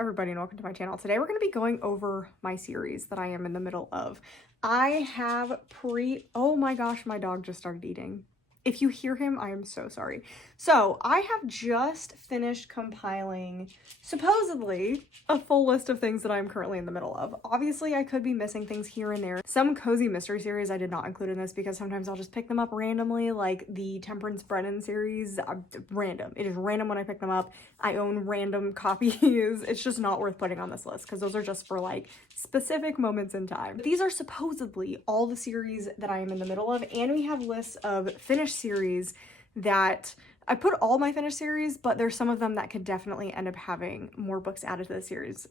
everybody and welcome to my channel. Today we're going to be going over my series that I am in the middle of. I have oh my gosh, my dog just started eating. If you hear him, I am so sorry. So I have just finished compiling, supposedly, a full list of things that I'm currently in the middle of. Obviously, I could be missing things here and there. Some cozy mystery series I did not include in this because sometimes I'll just pick them up randomly, like the Temperance Brennan series. Random. It is random when I pick them up. I own random copies. It's just not worth putting on this list because those are just for like specific moments in time. But these are supposedly all the series that I am in the middle of, and we have lists of finished series that I put all my finished series, but there's some of them that could definitely end up having more books added to the series.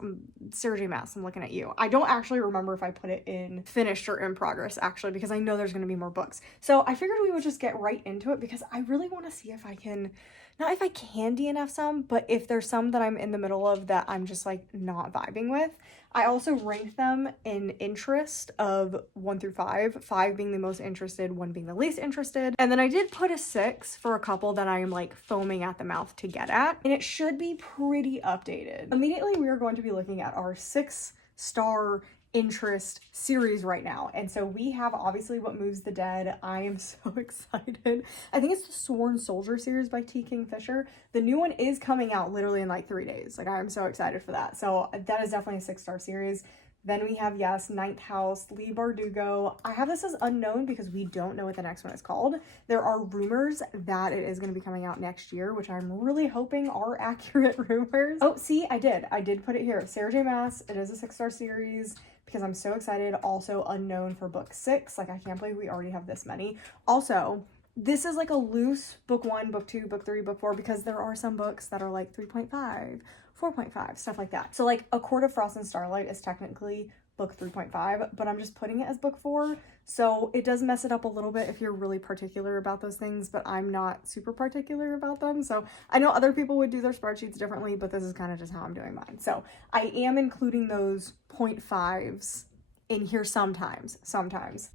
Sarah J. Maas, I'm looking at you. I don't actually remember if I put it in finished or in progress, actually, because I know there's going to be more books. So I figured we would just get right into it because I really want to see if I can, not if I can DNF some, but if there's some that I'm in the middle of that I'm just like not vibing with. I also ranked them in interest of 1 through 5, 5 being the most interested, 1 being the least interested. And then I did put a 6 for a couple that I am like foaming at the mouth to get at, and it should be pretty updated. Immediately, we are going to be looking at our 6-star interest series right now. And so we have obviously What Moves the Dead. I am so excited. I think it's the Sworn Soldier series by T. Kingfisher. The new one is coming out literally in like 3 days. Like, I'm so excited for that. So that is definitely a 6-star series. Then we have, yes, Ninth House, Leigh Bardugo. I have this as unknown because we don't know what the next one is called. There are rumors that it is going to be coming out next year, which I'm really hoping are accurate rumors. Oh, see, I did put it here. Sarah J. Maas. It is a 6-star series because I'm so excited. Also unknown for book 6. Like, I can't believe we already have this many. Also, this is like a loose book 1, book 2, book 3, book 4, because there are some books that are like 3.5, 4.5, stuff like that. So like A Court of Frost and Starlight is technically book 3.5, but I'm just putting it as book 4. So it does mess it up a little bit if you're really particular about those things, but I'm not super particular about them. So I know other people would do their spreadsheets differently, but this is kind of just how I'm doing mine. So I am including those 0.5s in here sometimes.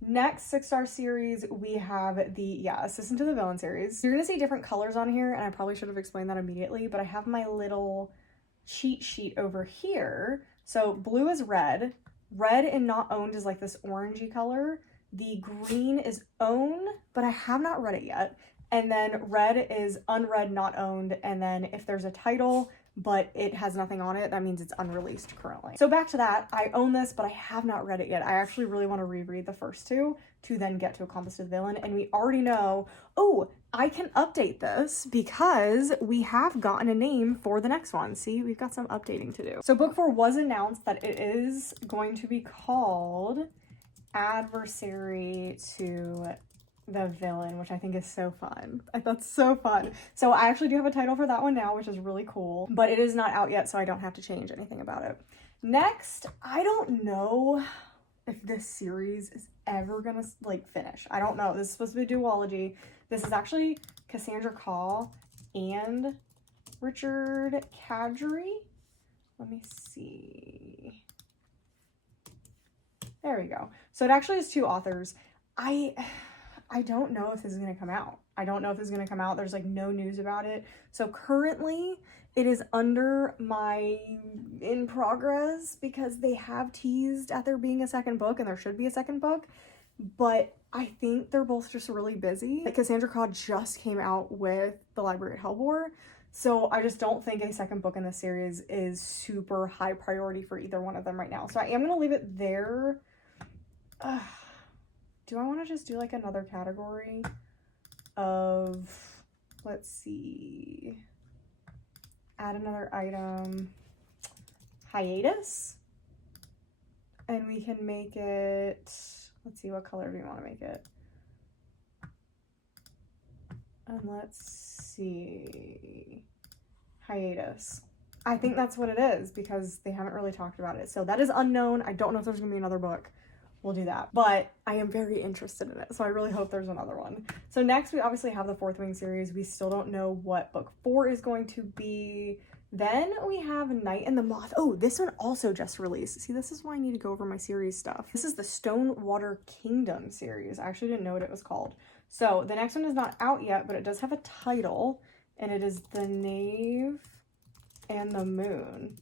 Next 6-star series, we have the, Assistant to the Villain series. You're gonna see different colors on here, and I probably should have explained that immediately, but I have my little cheat sheet over here. So blue is red. Red and not owned is like this orangey color. The green is owned, but I have not read it yet. And then red is unread, not owned. And then if there's a title, but it has nothing on it, that means it's unreleased currently. So back to that, I own this, but I have not read it yet. I actually really want to reread the first 2 to then get to Accomplice to the Villain. And we already know, oh, I can update this because we have gotten a name for the next one. See, we've got some updating to do. So book 4 was announced that it is going to be called Adversary to the Villain, which I think is so fun. That's so fun. So I actually do have a title for that one now, which is really cool, but it is not out yet, so I don't have to change anything about it. Next, I don't know if this series is ever gonna like finish. I don't know. This is supposed to be a duology. This is actually Cassandra Caw and Richard Kadri. Let me see. There we go. So it actually is 2 authors. I don't know if this is going to come out. There's like no news about it. So currently it is under my in progress because they have teased at there being a second book, and there should be a second book, but I think they're both just really busy. Like, Cassandra Caw just came out with The Library at Hellbore, so I just don't think a second book in this series is super high priority for either one of them right now. So I am going to leave it there. Do I want to just do like another category of, let's see, add another item, hiatus, and we can make it, let's see, what color do we want to make it? And let's see, hiatus. I think that's what it is because they haven't really talked about it. So that is unknown. I don't know if there's gonna be another book. We'll do that, but I am very interested in it, so I really hope there's another one. So next, we obviously have the Fourth Wing series. We still don't know what book 4 is going to be. Then we have Night and the Moth. Oh, this one also just released. See, this is why I need to go over my series stuff. This is the Stonewater Kingdom series. I actually didn't know what it was called. So the next one is not out yet, but it does have a title, and it is The Knave and the Moon.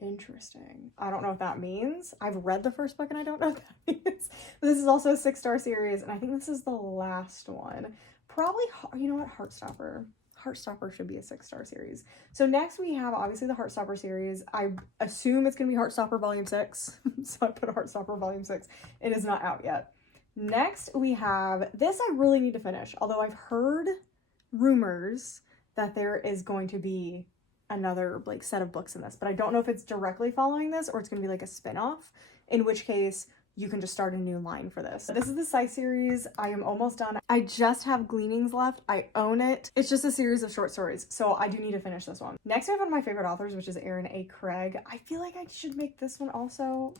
Interesting. I don't know what that means. I've read the first book and I don't know what that means. But this is also a 6-star series, and I think this is the last one. Probably, you know what, Heartstopper. Heartstopper should be a 6-star series. So next we have obviously the Heartstopper series. I assume it's going to be Heartstopper Volume 6. So I put Heartstopper Volume 6. It is not out yet. Next we have, this I really need to finish, although I've heard rumors that there is going to be another like set of books in this, but I don't know if it's directly following this or it's going to be like a spin-off, in which case you can just start a new line for this. This is the Scythe series. I am almost done. I just have Gleanings left. I own it. It's just a series of short stories, so I do need to finish this one. Next, we have one of my favorite authors, which is Aaron A. Craig. I feel like I should make this one also.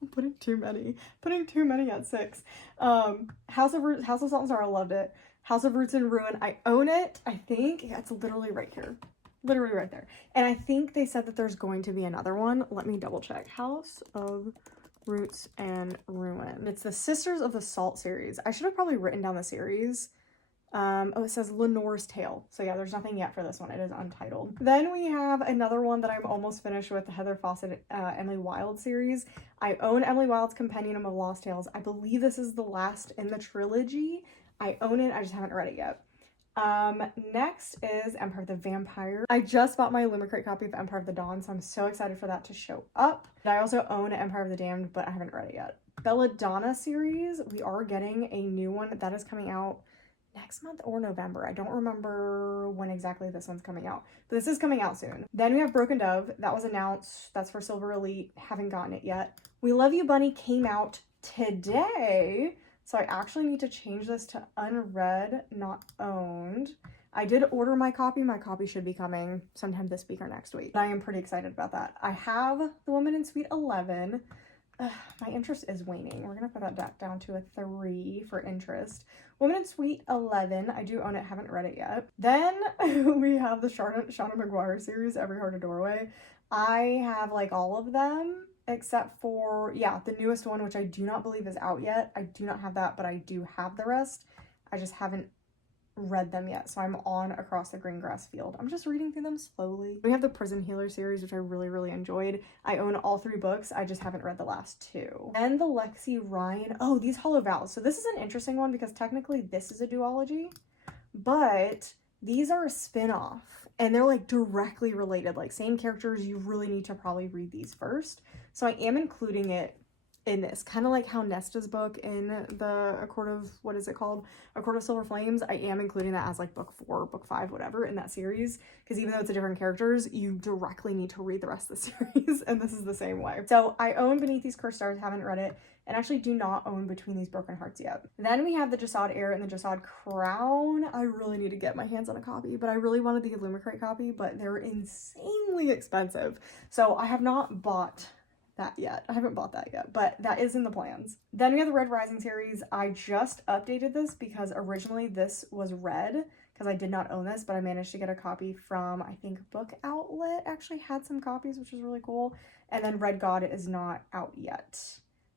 I'm putting too many at 6. House of Salt and Sorrow, loved it. House of Roots and Ruin, I own it. I think it's literally right here. Literally right there. And I think they said that there's going to be another one. Let me double check. House of Roots and Ruin. It's the Sisters of the Salt series. I should have probably written down the series. Oh, it says Lenore's Tale. So yeah, there's nothing yet for this one. It is untitled. Then we have another one that I'm almost finished with, the Heather Fawcett, Emily Wilde series. I own Emily Wilde's Compendium of Lost Tales. I believe this is the last in the trilogy. I own it. I just haven't read it yet. Next is Empire of the Vampire. I just bought my Illumicrate copy of Empire of the Dawn, so I'm so excited for that to show up. I also own Empire of the Damned, but I haven't read it yet. Belladonna series, we are getting a new one that is coming out next month or November. I don't remember when exactly this one's coming out, but this is coming out soon. Then we have Broken Dove. That was announced. That's for Silver Elite. Haven't gotten it yet. We Love You Bunny came out today. So I actually need to change this to unread, not owned. I did order my copy. My copy should be coming sometime this week or next week. I am pretty excited about that. I have The Woman in Suite 11. My interest is waning. We're going to put that down to a 3 for interest. Woman in Suite 11. I do own it. Haven't read it yet. Then we have the Shauna McGuire series, Every Heart a Doorway. I have like all of them, except for, yeah, the newest one, which I do not believe is out yet. I do not have that, but I do have the rest. I just haven't read them yet, so I'm on Across the Green Grass Field. I'm just reading through them slowly. We have the Prison Healer series, which I really enjoyed. I own all 3 books. I just haven't read the last 2. And the Lexi Ryan, oh, these Hollow Vows. So this is an interesting one because technically this is a duology, but these are a spin-off and they're like directly related, like same characters. You really need to probably read these first. So I am including it in this, kind of like how Nesta's book in the A Court of, what is it called? A Court of Silver Flames. I am including that as like book 4, book 5, whatever in that series, because even though it's a different characters, you directly need to read the rest of the series, and this is the same way. So I own Beneath These Cursed Stars, haven't read it, and actually do not own Between These Broken Hearts yet. Then we have the Jasad Heir and the Jasad Crown. I really need to get my hands on a copy, but I really wanted the Illumicrate copy, but they're insanely expensive. So I have not bought that yet. I haven't bought that yet, but that is in the plans. Then we have the Red Rising series. I just updated this because originally this was red because I did not own this, but I managed to get a copy from, I think, Book Outlet actually had some copies, which was really cool. And then Red God is not out yet.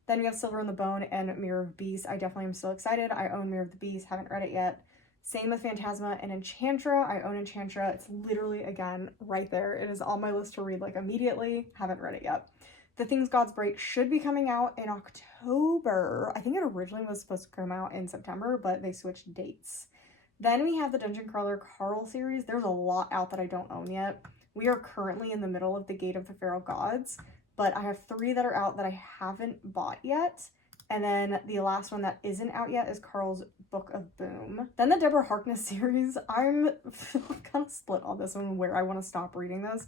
Then we have Silver in the Bone and Mirror of Beast. I definitely am still excited. I own Mirror of the Beast, haven't read it yet. Same with Phantasma and Enchantra. I own Enchantra. It's literally, again, right there. It is on my list to read like immediately. Haven't read it yet. The Things Gods Break should be coming out in October. I think it originally was supposed to come out in September, but they switched dates. Then we have the Dungeon Crawler Carl series. There's a lot out that I don't own yet. We are currently in the middle of the Gate of the Feral Gods, but I have 3 that are out that I haven't bought yet. And then the last one that isn't out yet is Carl's Book of Boom. Then the Deborah Harkness series. I'm kind of split on this one where I want to stop reading this.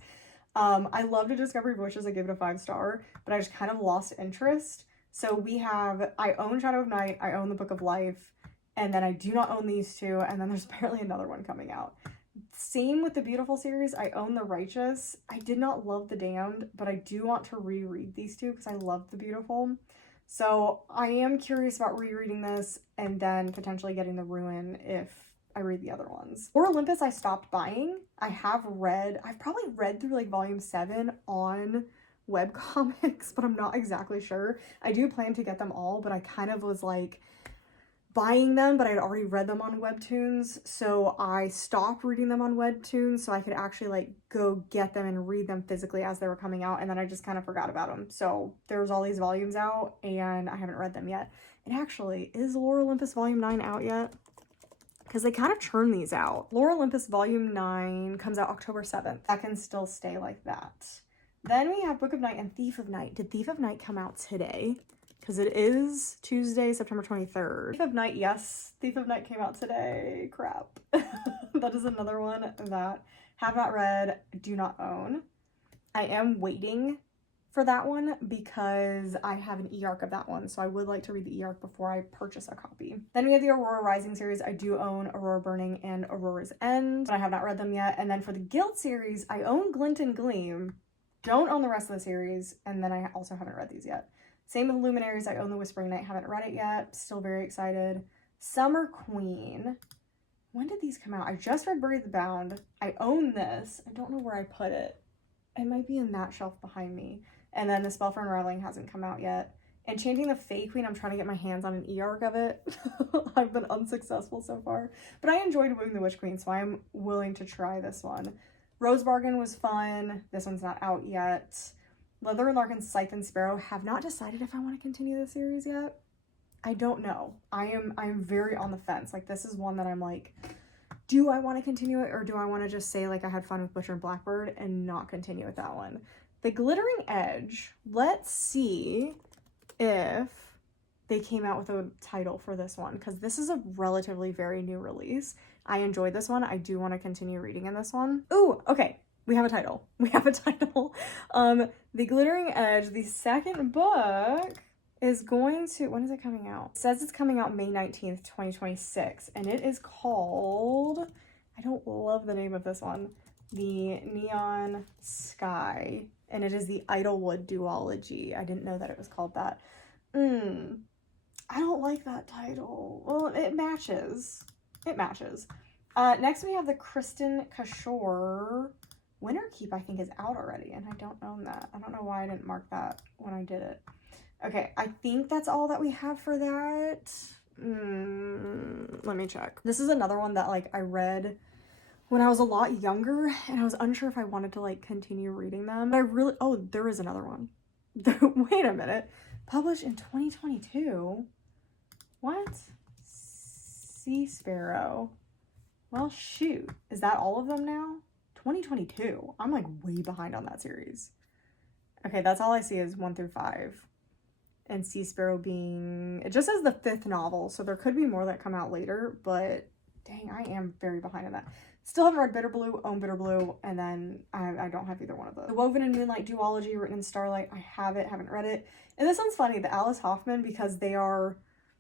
I loved Discovery Voices. I gave it a 5-star, but I just kind of lost interest. So we have, I own Shadow of Night, I own the Book of Life, and then I do not own these 2, and then there's apparently another one coming out. Same with the Beautiful series. I own The Righteous. I did not love The Damned, but I do want to reread these 2 because I love The Beautiful. So I am curious about rereading this and then potentially getting The Ruin if I read the other ones. Or Olympus I stopped buying. I've probably read through like volume 7 on webcomics, but I'm not exactly sure. I do plan to get them all, but I kind of was like, buying them, but I'd already read them on Webtoons, so I stopped reading them on Webtoons so I could actually like go get them and read them physically as they were coming out, and then I just kind of forgot about them. So there's all these volumes out and I haven't read them yet. And actually, is Lore Olympus Volume 9 out yet? Because they kind of churn these out. Lore Olympus Volume 9 comes out October 7th. That can still stay like that. Then we have Book of Night and Thief of Night. Did Thief of Night come out today? Because it is Tuesday, September 23rd. Thief of Night, yes. Thief of Night came out today. Crap. That is another one that have not read, do not own. I am waiting for that one because I have an e-arc of that one, so I would like to read the e-arc before I purchase a copy. Then we have the Aurora Rising series. I do own Aurora Burning and Aurora's End, but I have not read them yet. And then for the Guild series, I own Glint and Gleam, don't own the rest of the series, and then I also haven't read these yet. Same with Luminaries. I own The Whispering Night, haven't read it yet, still very excited. Summer Queen. When did these come out? I just read Buried the Bound. I own this. I don't know where I put it. It might be in that shelf behind me. And then The Spell for Unraveling hasn't come out yet. Enchanting the Fae Queen, I'm trying to get my hands on an e-arc of it. I've been unsuccessful so far. But I enjoyed Wooing the Witch Queen, so I'm willing to try this one. Rose Bargain was fun. This one's not out yet. Leather and Larkin, Scythe and Sparrow. Have not decided if I want to continue the series yet. I don't know. I'm very on the fence. Like, this is one that I'm like, do I want to continue it, or do I want to just say like I had fun with Butcher and Blackbird and not continue with that one? The Glittering Edge. Let's see if they came out with a title for this one, because this is a relatively very new release. I enjoyed this one. I do want to continue reading in this one. Ooh, okay. We have a title. We have a title. The Glittering Edge, the second book, is going to, when is it coming out? It says it's coming out May 19th, 2026, and it is called, I don't love the name of this one, The Neon Sky, and it is the Idlewood duology. I didn't know that it was called that. I don't like that title. Well, it matches. It matches. Next we have the Kristen Cashore Winterkeep, I think, is out already, and I don't own that. I don't know why I didn't mark that when I did it. Okay, I think that's all that we have for that. Let me check. This is another one that, like, I read when I was a lot younger, and I was unsure if I wanted to, like, continue reading them. But I really, oh, there is another one. Wait a minute. Published in 2022? What? Sea Sparrow. Well, shoot. Is that all of them now? 2022. I'm like way behind on that series. Okay, that's all I see is 1 through 5. And Sea Sparrow being, it just says the 5th novel, so there could be more that come out later, but dang, I am very behind on that. Still haven't read Bitter Blue, own Bitter Blue, and then I don't have either one of those. The Woven and Moonlight duology written in Starlight, I have it, haven't read it. And this one's funny, the Alice Hoffman, because they are,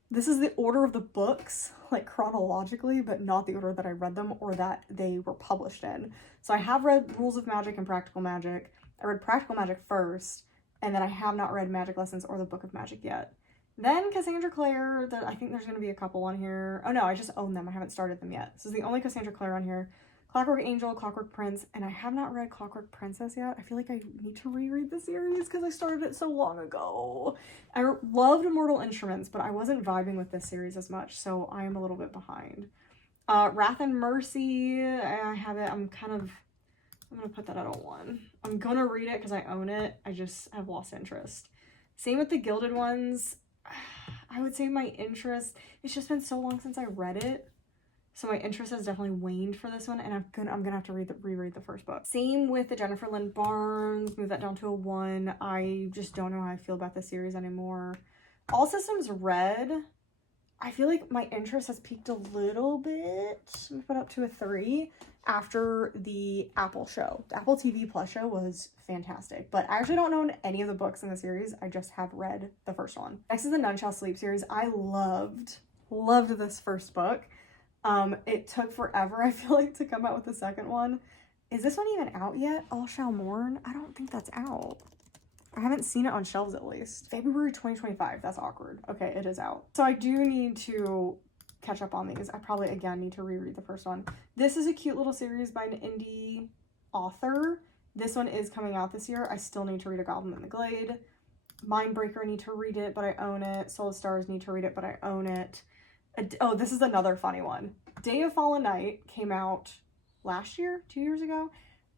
this is the order of the books, like chronologically, but not the order that I read them or that they were published in. So I have read Rules of Magic and Practical Magic. I read Practical Magic first, and then I have not read Magic Lessons or the Book of Magic yet. Then Cassandra Clare, I think there's going to be a couple on here. Oh no, I just own them. I haven't started them yet. This is the only Cassandra Clare on here. Clockwork Angel, Clockwork Prince, and I have not read Clockwork Princess yet. I feel like I need to reread the series because I started it so long ago. I loved Immortal Instruments, but I wasn't vibing with this series as much, so I am a little bit behind. Wrath and Mercy, I have it. I'm going to put that at a 1. I'm going to read it because I own it. I just have lost interest. Same with the Gilded Ones. I would say my interest, it's just been so long since I read it. So my interest has definitely waned for this one, and I'm gonna have to reread the first book. Same with the Jennifer Lynn Barnes, move that down to a 1. I just don't know how I feel about this series anymore. All Systems Red, I feel like my interest has peaked a little bit. We put up to a 3 after the Apple show. The Apple TV Plus show was fantastic, but I actually don't own any of the books in the series. I just have read the first one. Next is the None Shall Sleep series. I loved this first book. It took forever, I feel like, to come out with the second one. Is this one even out yet? All Shall Mourn? I don't think that's out. I haven't seen it on shelves, at least. February 2025. That's awkward. Okay, it is out. So I do need to catch up on these. I probably, again, need to reread the first one. This is a cute little series by an indie author. This one is coming out this year. I still need to read A Goblin in the Glade. Mindbreaker, I need to read it, but I own it. Soul of Stars, need to read it, but I own it. Oh, this is another funny one. Day of Fallen Night came out last year, 2 years ago.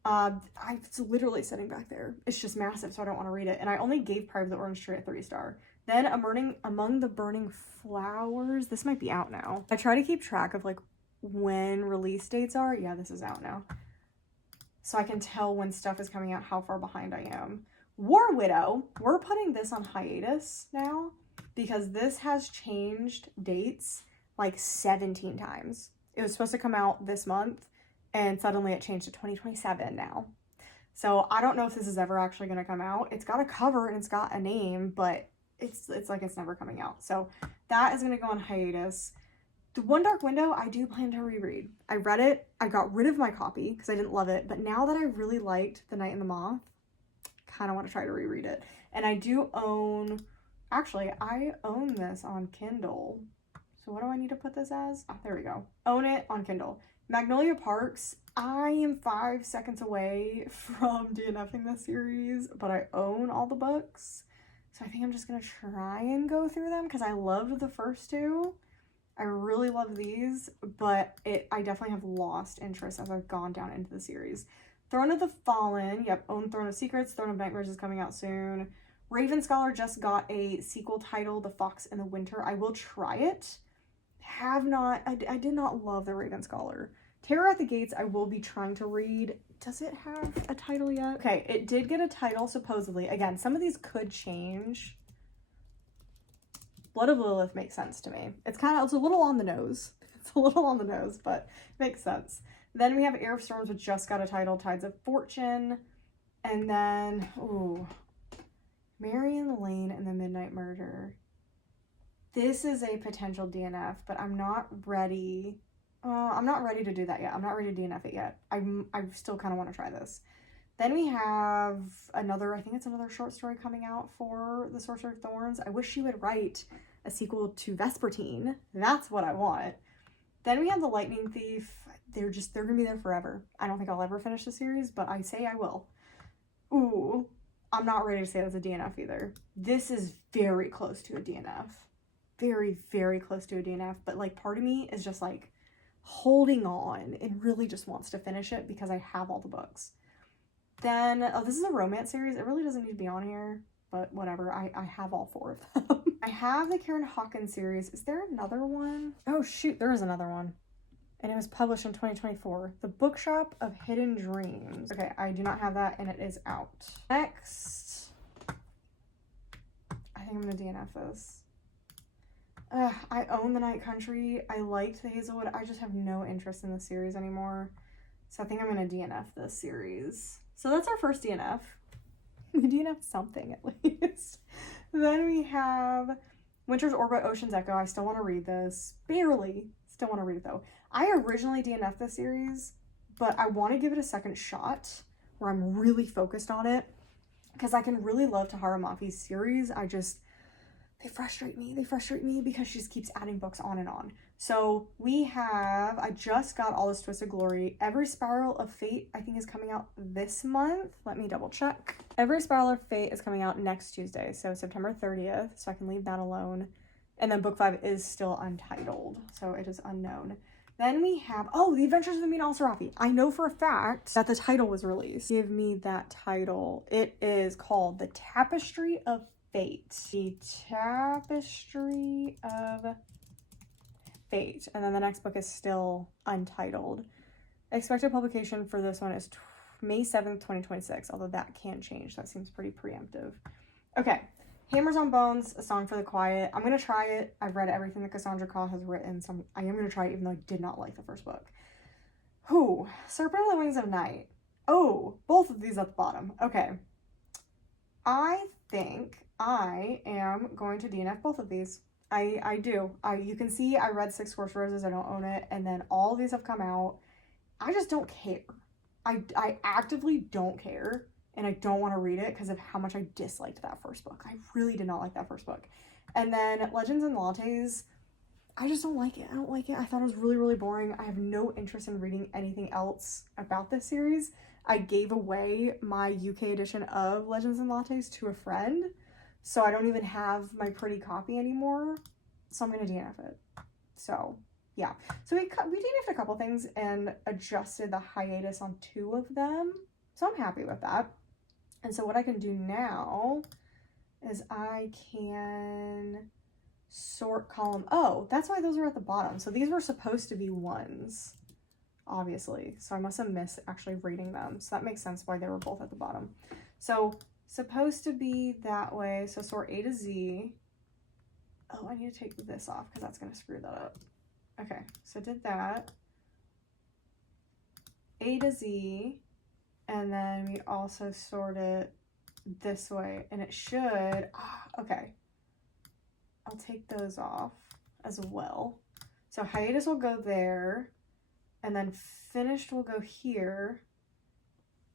It's literally sitting back there. It's just massive, so I don't want to read it. And I only gave Pride of the Orange Tree a 3-star. Then Among the Burning Flowers. This might be out now. I try to keep track of like when release dates are. Yeah, this is out now. So I can tell when stuff is coming out, how far behind I am. War Widow, we're putting this on hiatus now because this has changed dates like 17 times. It was supposed to come out this month and suddenly it changed to 2027 now. So I don't know if this is ever actually going to come out. It's got a cover and it's got a name, but it's like it's never coming out. So that is going to go on hiatus. The One Dark Window, I do plan to reread. I read it. I got rid of my copy because I didn't love it. But now that I really liked The Night and the Moth, kind of want to try to reread it. And I do own, actually, I own this on Kindle. So what do I need to put this as? Oh, there we go. Own it on Kindle. Magnolia Parks, I am 5 seconds away from DNFing this series, but I own all the books. So I think I'm just going to try and go through them because I loved the first two. I really love these, but I definitely have lost interest as I've gone down into the series. Throne of the Fallen, yep, own Throne of Secrets. Throne of Nightmares is coming out soon. Raven Scholar just got a sequel titled The Fox in the Winter. I will try it. I did not love the Raven Scholar. Terror at the Gates, I will be trying to read. Does it have a title yet? Okay, it did get a title supposedly. Again, some of these could change. Blood of Lilith makes sense to me. It's a little on the nose. It's a little on the nose, but makes sense. Then we have Air of Storms, which just got a title, Tides of Fortune. And then, ooh, Marion Lane and the Midnight Murder. This is a potential DNF, but I'm not ready. I'm not ready to do that yet. I'm not ready to DNF it yet. I still kind of want to try this. Then we have another, I think it's another short story coming out for The Sorcerer of Thorns. I wish she would write a sequel to Vespertine. That's what I want. Then we have The Lightning Thief. They're gonna be there forever. I don't think I'll ever finish the series, but I say I will. Ooh, I'm not ready to say that's a DNF either. This is very close to a DNF. Very, very close to a DNF, but like part of me is just like holding on and really just wants to finish it because I have all the books. Then, oh, this is a romance series. It really doesn't need to be on here, but whatever. I have all 4 of them. I have the Karen Hawkins series. Is there another one? Oh shoot, there is another one. And it was published in 2024. The Bookshop of Hidden Dreams. Okay, I do not have that and it is out. Next, I think I'm gonna DNF this. I own The Night Country. I liked the Hazelwood. I just have no interest in the series anymore. So I think I'm gonna DNF this series. So that's our first DNF. We DNF something at least. Then we have Winter's Orbit, Ocean's Echo. I still want to read this. Barely. Still want to read it though. I originally DNF'd this series, but I want to give it a second shot where I'm really focused on it because I can really love Tahara Mafi's series. They frustrate me. They frustrate me because she just keeps adding books on and on. So I just got All This Twisted Glory. Every Spiral of Fate, I think, is coming out this month. Let me double check. Every Spiral of Fate is coming out next Tuesday, so September 30th, so I can leave that alone. And then book 5 is still untitled, so it is unknown. Then we have, The Adventures of Amin al-Sarafi. I know for a fact that the title was released. Give me that title. It is called The Tapestry of Fate. The Tapestry of Fate. And then the next book is still untitled. Expected publication for this one is May 7th, 2026, although that can change. That seems pretty preemptive. Okay, Hammers on Bones, A Song for the Quiet. I'm going to try it. I've read everything that Cassandra Claw has written, so I am going to try it even though I did not like the first book. Serpent on the Wings of Night. Oh, both of these at the bottom. Okay. I think I am going to DNF both of these. I do. You can see I read Six Horse Roses. I don't own it. And then all of these have come out. I just don't care. I actively don't care. And I don't want to read it because of how much I disliked that first book. I really did not like that first book. And then Legends and Lattes, I just don't like it. I don't like it. I thought it was really, really boring. I have no interest in reading anything else about this series. I gave away my UK edition of Legends and Lattes to a friend, so I don't even have my pretty copy anymore, so I'm going to DNF it. So yeah, so we DNF'd a couple things and adjusted the hiatus on 2 of them. So I'm happy with that. And so what I can do now is I can sort column. Oh, that's why those are at the bottom. So these were supposed to be 1s, obviously. So I must have missed actually reading them. So that makes sense why they were both at the bottom. So supposed to be that way. So sort A to Z. Oh, I need to take this off because that's going to screw that up. Okay, so did that. A to Z. And then we also sort it this way. And it should, okay. I'll take those off as well. So hiatus will go there. And then finished will go here.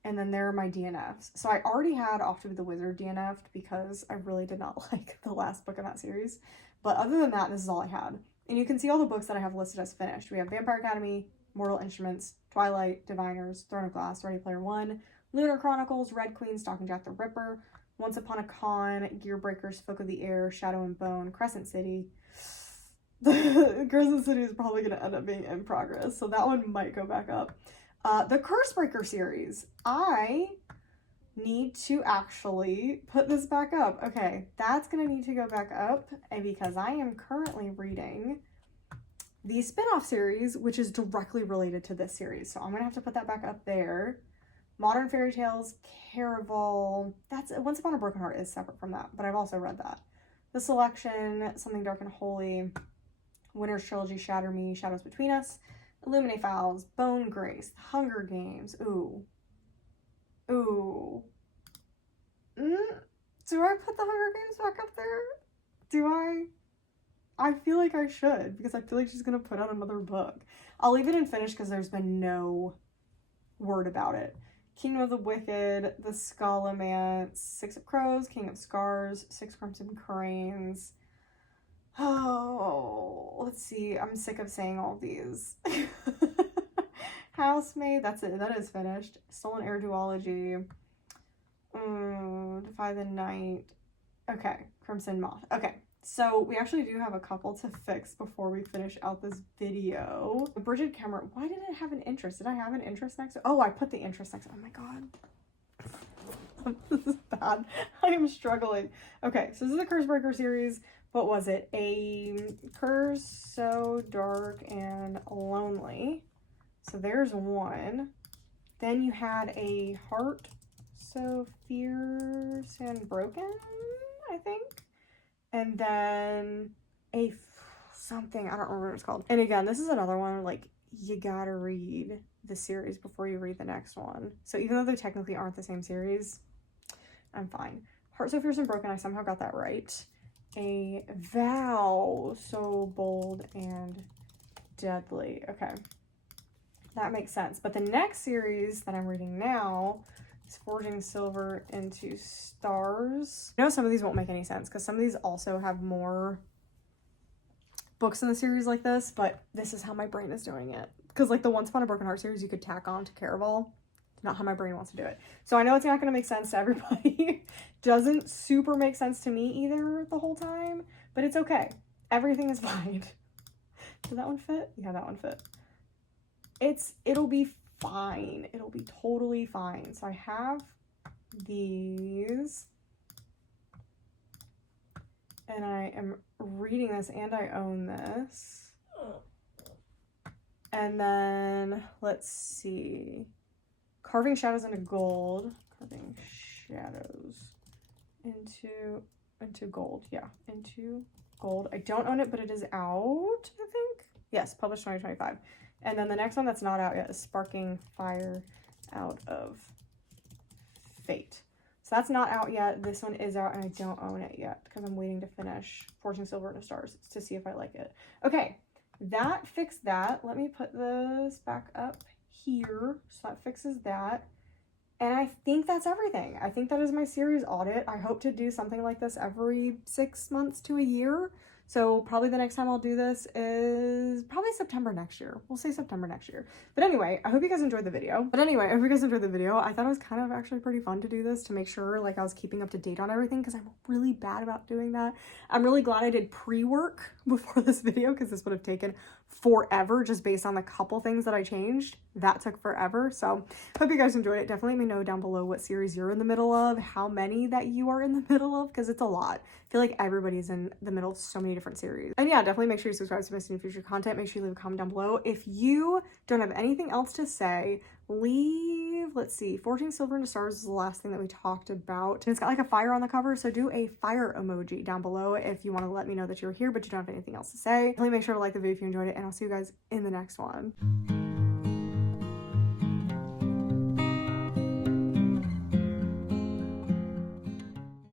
And then there are my DNFs. So I already had Off to Be the Wizard DNF'd because I really did not like the last book in that series. But other than that, this is all I had. And you can see all the books that I have listed as finished. We have Vampire Academy, Mortal Instruments, Twilight, Diviners, Throne of Glass, Ready Player One, Lunar Chronicles, Red Queen, Stalking Jack the Ripper, Once Upon a Con, Gear Breakers, Folk of the Air, Shadow and Bone, Crescent City. Crescent City is probably going to end up being in progress, so that one might go back up. The Cursebreaker series. I need to actually put this back up. Okay, that's going to need to go back up, and because I am currently reading the spin-off series, which is directly related to this series, so I'm going to have to put that back up there. Modern Fairy Tales, Caraval, that's Once Upon a Broken Heart is separate from that, but I've also read that. The Selection, Something Dark and Holy, Winter's Trilogy, Shatter Me, Shadows Between Us, Illuminate Files, Bone Grace, The Hunger Games. Ooh. Do I put The Hunger Games back up there? Do I? I feel like I should, because I feel like she's going to put out another book. I'll leave it in finished because there's been no word about it. Kingdom of the Wicked, The Scholomance, Six of Crows, King of Scars, Six Crimson Cranes. Oh, let's see. I'm sick of saying all these. Housemaid, that's it. That is finished. Stolen Air Duology. Defy the Night. Okay, Crimson Moth. Okay, so we actually do have a couple to fix before we finish out this video. Bridget Cameron, why did it have an interest? Did I have an interest next? Oh, I put the interest next. Oh my god. This is bad. I am struggling. Okay, so this is the Cursebreaker series. What was it? A Curse So Dark and Lonely. So there's one. Then you had a Heart So Fierce and Broken, I think. And then a something, I don't remember what it's called. And again, this is another one, like, you gotta read the series before you read the next one. So even though they technically aren't the same series, I'm fine. Heart So Fierce and Broken, I somehow got that right. A Vow So Bold and Deadly. Okay, that makes sense. But the next series that I'm reading now is Forging Silver into Stars. I know some of these won't make any sense because some of these also have more books in the series like this, but this is how my brain is doing it. Because like the Once Upon a Broken Heart series, you could tack on to Caraval. Not how my brain wants to do it. So I know it's not going to make sense to everybody. Doesn't super make sense to me either the whole time, but it's okay. Everything is fine. Did that one fit? Yeah, that one fit. It'll be fine. It'll be totally fine. So I have these, and I am reading this, and I own this. And then let's see. Carving Shadows into Gold. Carving Shadows into gold. Yeah, into gold. I don't own it, but it is out, I think. Yes, published 2025. And then the next one that's not out yet is Sparking Fire Out of Fate. So that's not out yet. This one is out, and I don't own it yet because I'm waiting to finish Forging Silver into Stars to see if I like it. Okay, that fixed that. Let me put this back up here. So that fixes that. And I think that's everything. I think that is my series audit. I hope to do something like this every 6 months to a year So probably the next time I'll do this is probably September next year. We'll say September next year. But anyway, I hope you guys enjoyed the video. I thought it was kind of actually pretty fun to do this, to make sure like I was keeping up to date on everything, because I'm really bad about doing that. I'm really glad I did pre-work before this video, because this would have taken forever just based on the couple things that I changed. That took forever. So hope you guys enjoyed it. Definitely let me know down below what series you're in the middle of, how many that you are in the middle of, because it's a lot. I feel like everybody's in the middle of so many different series. And yeah, definitely make sure you subscribe to miss any future content. Make sure you leave a comment down below. If you don't have anything else to say, leave, let's see, Forging Silver into Stars is the last thing that we talked about. And it's got like a fire on the cover, so do a fire emoji down below if you want to let me know that you're here but you don't have anything else to say. Definitely make sure to like the video if you enjoyed it, and I'll see you guys in the next one.